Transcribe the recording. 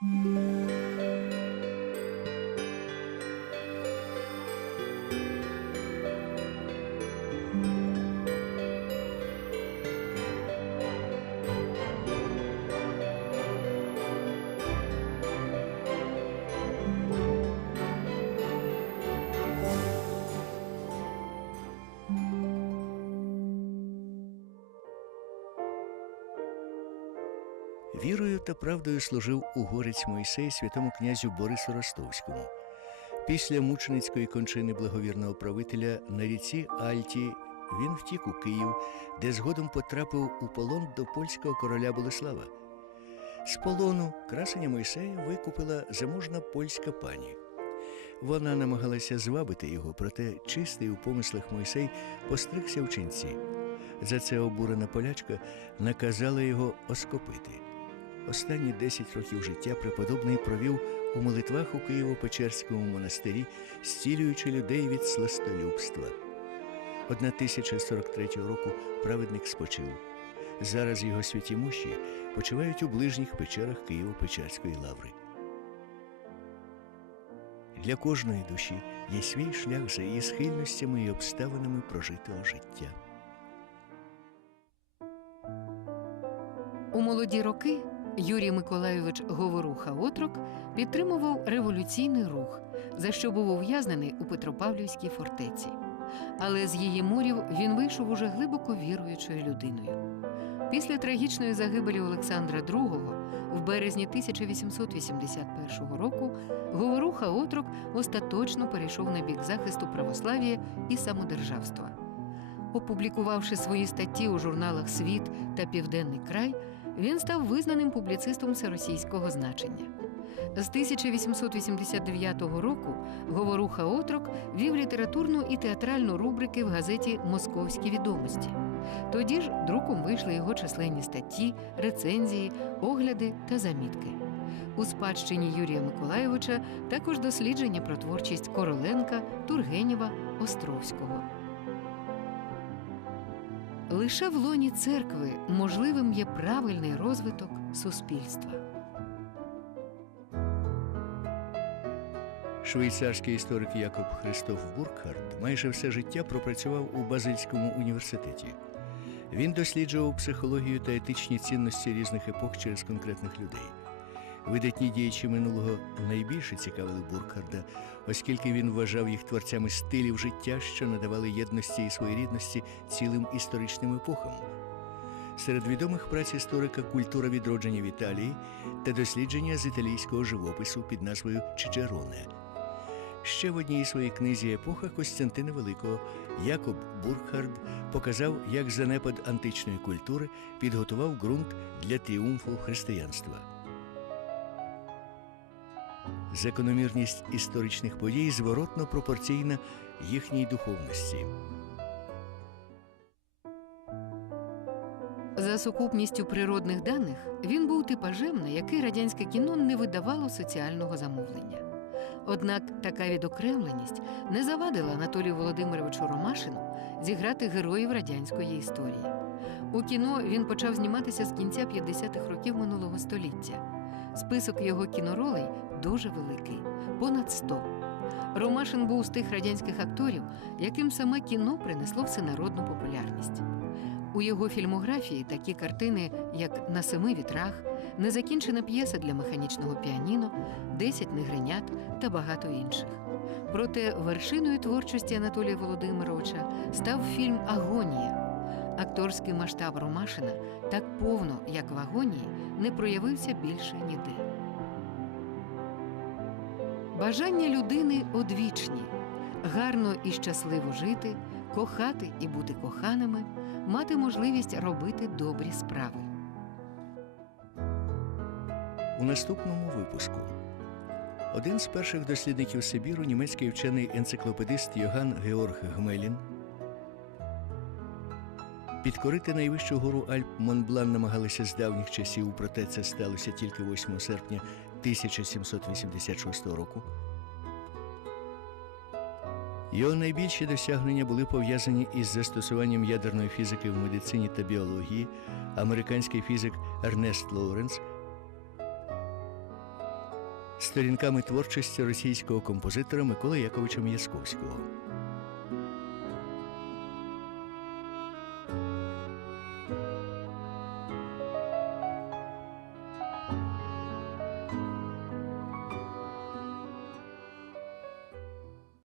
Música Вірою та правдою служив угорець Мойсей святому князю Борису Ростовському. Після мученицької кончини благовірного правителя на ріці Альті він втік у Київ, де згодом потрапив у полон до польського короля Болеслава. З полону красення Мойсея викупила заможна польська пані. Вона намагалася звабити його, проте чистий у помислах Мойсей постригся в ченці. За це обурена полячка наказала його оскопити. Останні 10 років життя преподобний провів у молитвах у Києво-Печерському монастирі, зцілюючи людей від сластолюбства. 1043 року праведник спочив. Зараз його святі мощі почивають у ближніх печерах Києво-Печерської лаври. Для кожної душі є свій шлях за її схильностями і обставинами прожитого життя. У молоді роки Юрій Миколайович Говоруха Отрок підтримував революційний рух, за що був ув'язнений у Петропавлівській фортеці. Але з її мурів він вийшов уже глибоко віруючою людиною. Після трагічної загибелі Олександра II в березні 1881 року Говоруха Отрок остаточно перейшов на бік захисту православ'я і самодержавства. Опублікувавши свої статті у журналах Світ та Південний край, він став визнаним публіцистом всеросійського значення. З 1889 року Говоруха Отрок вів літературну і театральну рубрики в газеті Московські відомості. Тоді ж друком вийшли його численні статті, рецензії, огляди та замітки. У спадщині Юрія Миколайовича також дослідження про творчість Короленка, Тургенєва, Островського. Лише в лоні церкви можливим є правильний розвиток суспільства. Швейцарський історик Якоб Христоф Буркхарт майже все життя пропрацював у Базильському університеті. Він досліджував психологію та етичні цінності різних епох через конкретних людей. Видатні діячі минулого найбільше цікавили Буркхарда, оскільки він вважав їх творцями стилів життя, що надавали єдності і своєрідності цілим історичним епохам. Серед відомих праць історика культура відродження в Італії та дослідження з італійського живопису під назвою Чичероне. Ще в одній своїй книзі Епоха Костянтина Великого Якоб Бурхард показав, як занепад античної культури підготував ґрунт для тріумфу християнства. Закономірність історичних подій зворотно пропорційна їхній духовності. За сукупністю природних даних він був типажем, на який радянське кіно не видавало соціального замовлення. Однак така відокремленість не завадила Анатолію Володимировичу Ромашину зіграти героїв радянської історії. У кіно він почав зніматися з кінця 50-х років минулого століття. Список його кіноролей дуже великий понад 100. Ромашин був з тих радянських акторів, яким саме кіно принесло всенародну популярність. У його фільмографії такі картини, як На семи вітрах, незакінчена п'єса для механічного піаніно, Десять негринят та багато інших. Проте вершиною творчості Анатолія Володимировича став фільм Агонія. Акторський масштаб Ромашина так повно, як в агонії, не проявився більше ніде. Бажання людини одвічні гарно і щасливо жити, кохати і бути коханими, мати можливість робити добрі справи. У наступному випуску один з перших дослідників Сибіру, німецький вчений енциклопедист Йоган Георг Гмелін, підкорити найвищу гору Альп Монблан намагалися з давніх часів, проте це сталося тільки 8 серпня 1786 року. Його найбільші досягнення були пов'язані із застосуванням ядерної фізики в медицині та біології. Американський фізик Ернест Лоуренс сторінками творчості російського композитора Миколи Яковича М'язковського.